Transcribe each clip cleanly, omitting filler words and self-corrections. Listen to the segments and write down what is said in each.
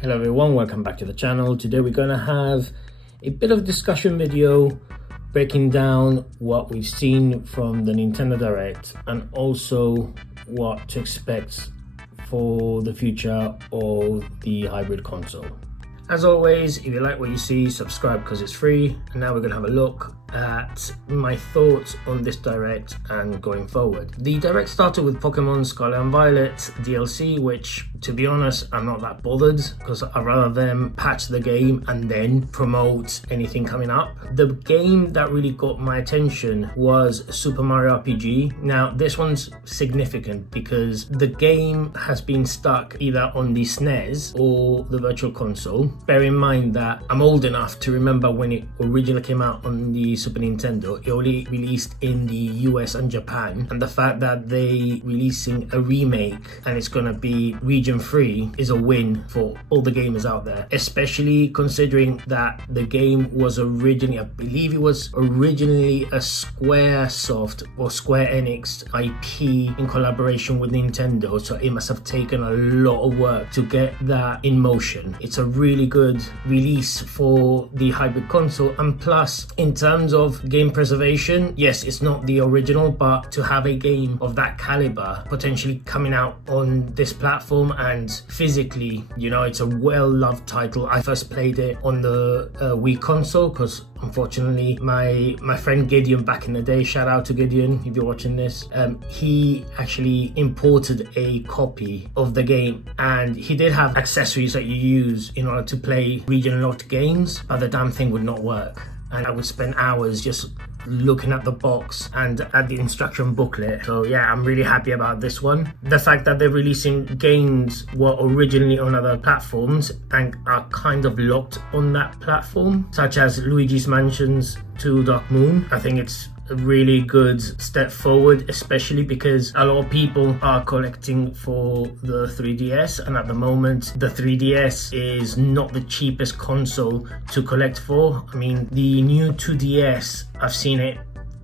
Hello everyone, welcome back to the channel. Today we're going to have a bit of discussion video breaking down what we've seen from the Nintendo Direct and also what to expect for the future of the hybrid console. As always, if you like what you see, subscribe because it's free. And now we're going to have a look at my thoughts on this Direct and going forward. The Direct started with Pokemon Scarlet and Violet DLC, which, to be honest, I'm not that bothered because I'd rather them patch the game and then promote anything coming up. The game that really got my attention was Super Mario RPG. Now, this one's significant because the game has been stuck either on the SNES or the Virtual Console. Bear in mind that I'm old enough to remember when it originally came out on the Super Nintendo. It only released in the US and Japan, and the fact that they releasing a remake and it's gonna be region free is a win for all the gamers out there, especially considering that the game was originally, I believe it was originally a Squaresoft or Square Enix IP in collaboration with Nintendo, so it must have taken a lot of work to get that in motion. It's a really good release for the hybrid console, and plus in terms of game preservation, yes, it's not the original, but to have a game of that caliber potentially coming out on this platform and physically, you know, it's a well-loved title. I first played it on the Wii console because unfortunately my friend Gideon back in the day, shout out to Gideon if you're watching this, he actually imported a copy of the game, and he did have accessories that you use in order to play region locked games, but the damn thing would not work. And I would spend hours just looking at the box and at the instruction booklet. So yeah, I'm really happy about this one. The fact that they're releasing games were originally on other platforms and are kind of locked on that platform, such as Luigi's Mansions 2 Dark Moon. I think it's a really good step forward, especially because a lot of people are collecting for the 3DS, and at the moment the 3DS is not the cheapest console to collect for. I mean, the new 2DS, I've seen it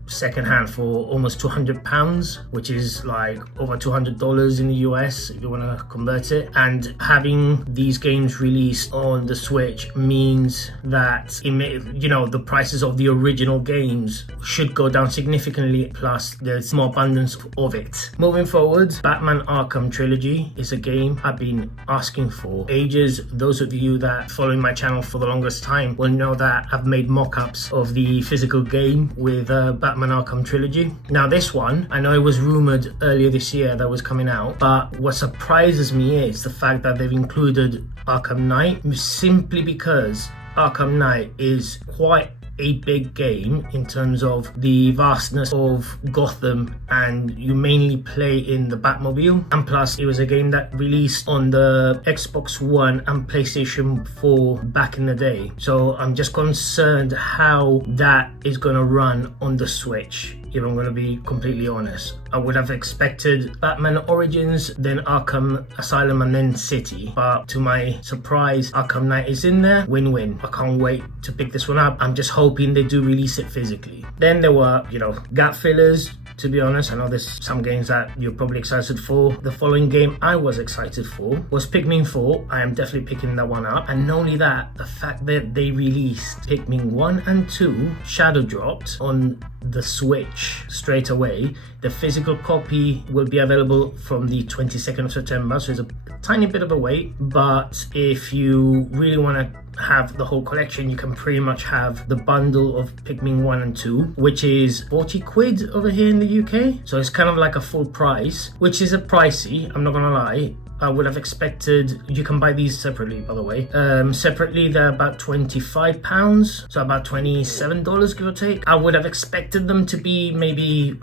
secondhand for almost £200, which is like over $200 in the US if you want to convert it. And having these games released on the Switch means that it may, you know, the prices of the original games should go down significantly, plus there's more abundance of it. Moving forward, Batman Arkham Trilogy is a game I've been asking for ages. Those of you that following my channel for the longest time will know that I've made mock-ups of the physical game with Batman Arkham Trilogy. Now this one, I know it was rumored earlier this year that was coming out, but what surprises me is the fact that they've included Arkham Knight, simply because Arkham Knight is quite a big game in terms of the vastness of Gotham, and you mainly play in the Batmobile, and plus it was a game that released on the Xbox One and PlayStation 4 back in the day. So I'm just concerned how that is going to run on the Switch, if I'm going to be completely honest. I would have expected Batman Origins, then Arkham Asylum, and then City, but to my surprise Arkham Knight is in there. Win-win. I can't wait to pick this one up. I'm just hoping they do release it physically. Then there were, you know, gap fillers. To be honest, I know there's some games that you're probably excited for. The following game I was excited for was Pikmin 4. I am definitely picking that one up. And not only that, the fact that they released Pikmin 1 and 2 shadow dropped on the Switch straight away. The physical copy will be available from the 22nd of September, so it's a tiny bit of a wait, but if you really want to have the whole collection, you can pretty much have the bundle of Pikmin 1 and 2, which is 40 quid over here in the UK. So it's kind of like a full price, which is a pricey, I'm not gonna lie. I would have expected, you can buy these separately by the way. Separately they're about £25, so about $27 give or take. I would have expected them to be maybe,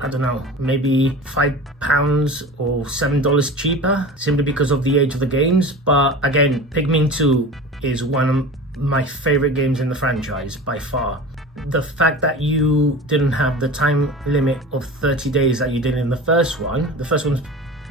I don't know, maybe £5 or $7 cheaper, simply because of the age of the games. But again, Pikmin 2 is one of my favorite games in the franchise by far. The fact that you didn't have the time limit of 30 days that you did in the first one's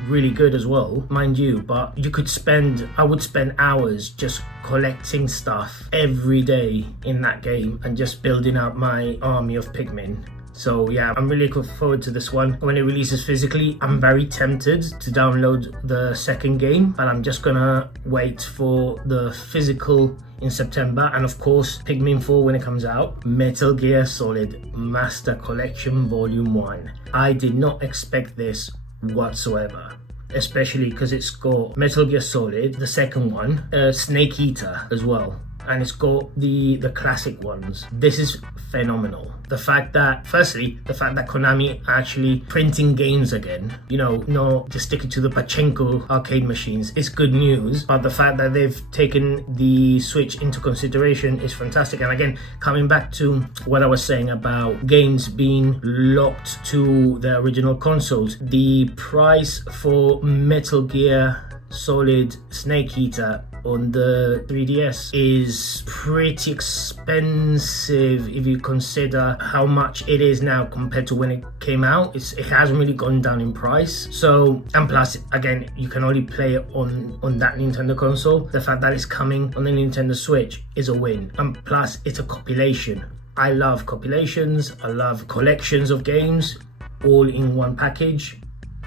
really good as well, mind you, but you could spend, I would spend hours just collecting stuff every day in that game and just building out my army of Pikmin. So yeah, I'm really looking forward to this one. When it releases physically, I'm very tempted to download the second game, but I'm just gonna wait for the physical in September, and of course Pikmin 4 when it comes out. Metal Gear Solid Master Collection Volume 1. I did not expect this whatsoever, especially because it's got Metal Gear Solid, the second one, Snake Eater as well, and it's got the classic ones. This is phenomenal. The fact that Konami actually printing games again, you know, not just sticking to the pachinko arcade machines, is good news, but the fact that they've taken the Switch into consideration is fantastic. And again, coming back to what I was saying about games being locked to the original consoles, the price for Metal Gear Solid Snake Eater on the 3DS is pretty expensive if you consider how much it is now compared to when it came out. It hasn't really gone down in price. So, and plus, again, you can only play it on that Nintendo console. The fact that it's coming on the Nintendo Switch is a win. And plus, it's a compilation. I love compilations. I love collections of games all in one package.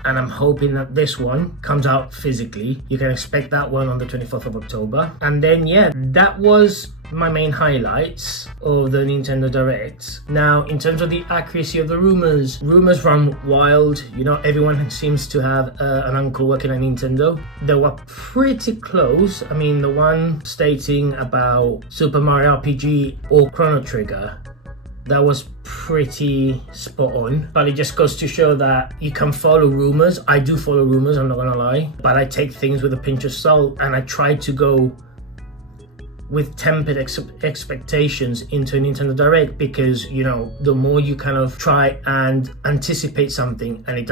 And I'm hoping that this one comes out physically. You can expect that one on the 24th of October. And then, yeah, that was my main highlights of the Nintendo Direct. Now, in terms of the accuracy of the rumors run wild. You know, everyone seems to have an uncle working at Nintendo. They were pretty close. I mean, the one stating about Super Mario RPG or Chrono Trigger, that was pretty spot on, but it just goes to show that you can follow rumors. I do follow rumors, I'm not gonna lie, but I take things with a pinch of salt, and I try to go with tempered expectations into a Nintendo Direct, because, you know, the more you kind of try and anticipate something and if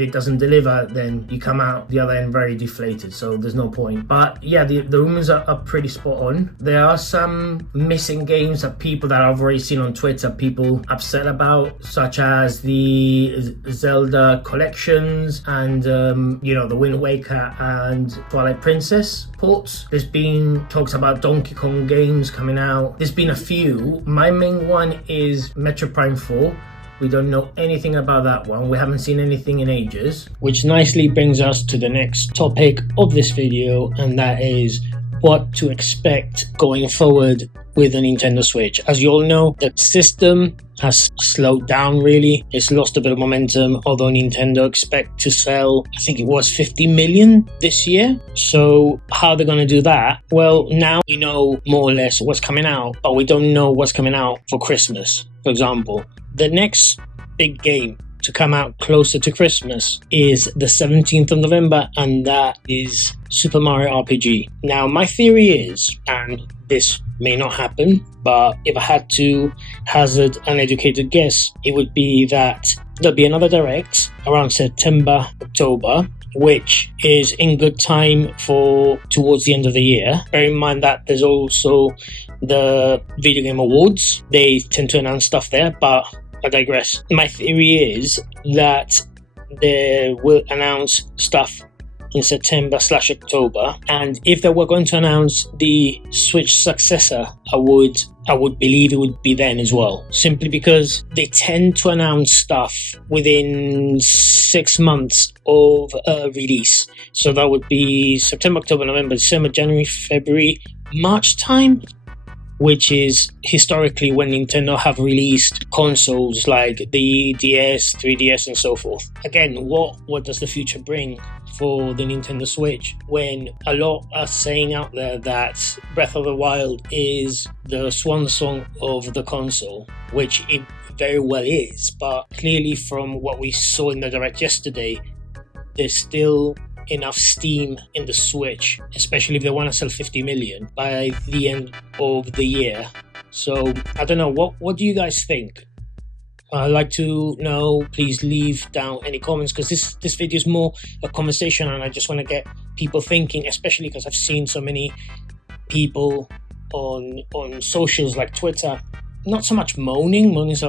it doesn't deliver, then you come out the other end very deflated, so there's no point. But yeah, the rumors are pretty spot on. There are some missing games that I've already seen on Twitter, people upset about, such as the Zelda collections and you know, the Wind Waker and Twilight Princess ports. There's been talks about Donkey Kong games coming out. There's been a few. My main one is Metro Prime 4. We don't know anything about that one. We haven't seen anything in ages. Which nicely brings us to the next topic of this video, and that is what to expect going forward with the Nintendo Switch. As you all know, the system has slowed down really. It's lost a bit of momentum, although Nintendo expect to sell, I think it was 50 million this year. So how they're going to do that? Well, now we know more or less what's coming out, but we don't know what's coming out for Christmas. For example, the next big game to come out closer to Christmas is the 17th of November, and that is Super Mario RPG. Now, my theory is, and this may not happen, but if I had to hazard an educated guess, it would be that there'll be another Direct around September, October, which is in good time for towards the end of the year. Bear in mind that there's also the Video Game Awards. They tend to announce stuff there, but I digress. My theory is that they will announce stuff in September/October, and if they were going to announce the Switch successor, I would believe it would be then as well, simply because they tend to announce stuff within 6 months of release. So that would be September, October, November, December, January, February, March time, which is historically when Nintendo have released consoles like the DS, 3DS, and so forth. Again, what does the future bring for the Nintendo Switch, when a lot are saying out there that Breath of the Wild is the swan song of the console, which it very well is, but clearly from what we saw in the Direct yesterday, there's still enough steam in the Switch, especially if they want to sell 50 million by the end of the year. So I don't know, what do you guys think? I'd like to know. Please leave down any comments, because this video is more a conversation, and I just want to get people thinking, especially because I've seen so many people on socials like Twitter, not so much moaning is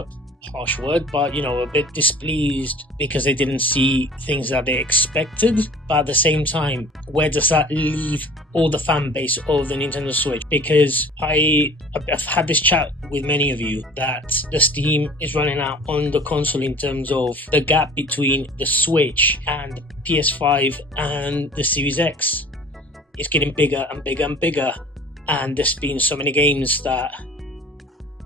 harsh word, but a bit displeased because they didn't see things that they expected. But at the same time, where does that leave all the fan base of the Nintendo Switch? Because I've had this chat with many of you that the Steam is running out on the console in terms of the gap between the Switch and the PS5 and the Series X. It's getting bigger and bigger and bigger, and there's been so many games that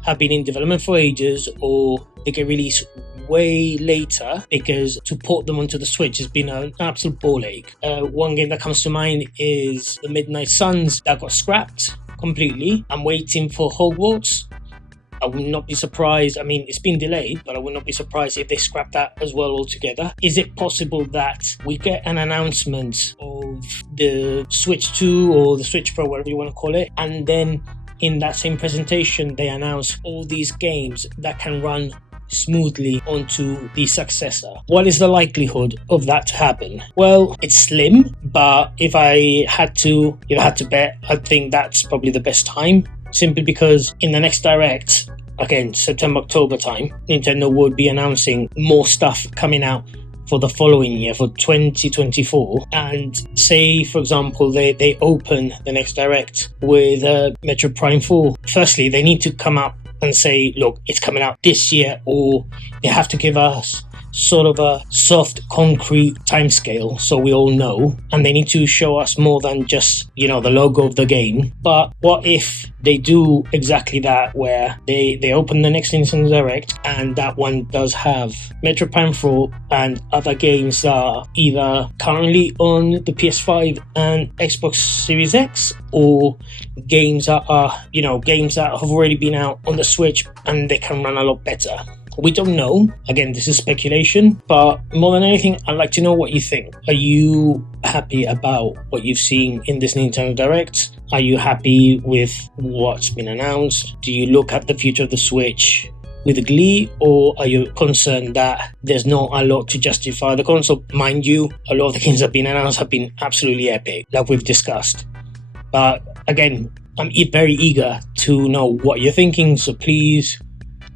have been in development for ages, or they get released way later because to port them onto the Switch has been an absolute ball ache. One game that comes to mind is the Midnight Suns that got scrapped completely. I'm waiting for Hogwarts. I would not be surprised. I mean, it's been delayed, but I would not be surprised if they scrap that as well altogether. Is it possible that we get an announcement of the Switch 2 or the Switch Pro, whatever you want to call it, and then in that same presentation they announce all these games that can run smoothly onto the successor? What is the likelihood of that to happen? Well, it's slim, but if I had to bet, I think that's probably the best time, simply because in the next Direct, again, September, October time, Nintendo would be announcing more stuff coming out for the following year, for 2024. And say, for example, they open the next Direct with Metroid Prime 4. Firstly, they need to come out and say, look, it's coming out this year, or they have to give us sort of a soft, concrete timescale so we all know, and they need to show us more than just, the logo of the game. But what if they do exactly that, where they open the next Nintendo Direct and that one does have Metroid Prime 4 and other games that are either currently on the PS5 and Xbox Series X, or games that are, games that have already been out on the Switch and they can run a lot better? We don't know. Again, this is speculation, but more than anything, I'd like to know what you think. Are you happy about what you've seen in this Nintendo Direct? Are you happy with what's been announced? Do you look at the future of the Switch with glee, or are you concerned that there's not a lot to justify the console? Mind you, a lot of the games that have been announced have been absolutely epic, like we've discussed. But again, I'm very eager to know what you're thinking, so please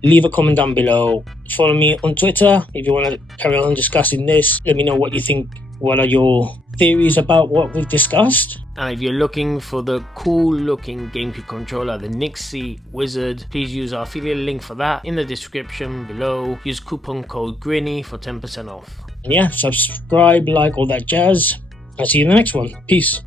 leave a comment down below. Follow me on Twitter if you want to carry on discussing this. Let me know what you think. What are your theories about what we've discussed? And if you're looking for the cool looking GameCube controller, the Nixie Wizard, please use our affiliate link for that in the description below. Use coupon code GRINNY for 10% off. And yeah, subscribe, like, all that jazz. I'll see you in the next one. Peace.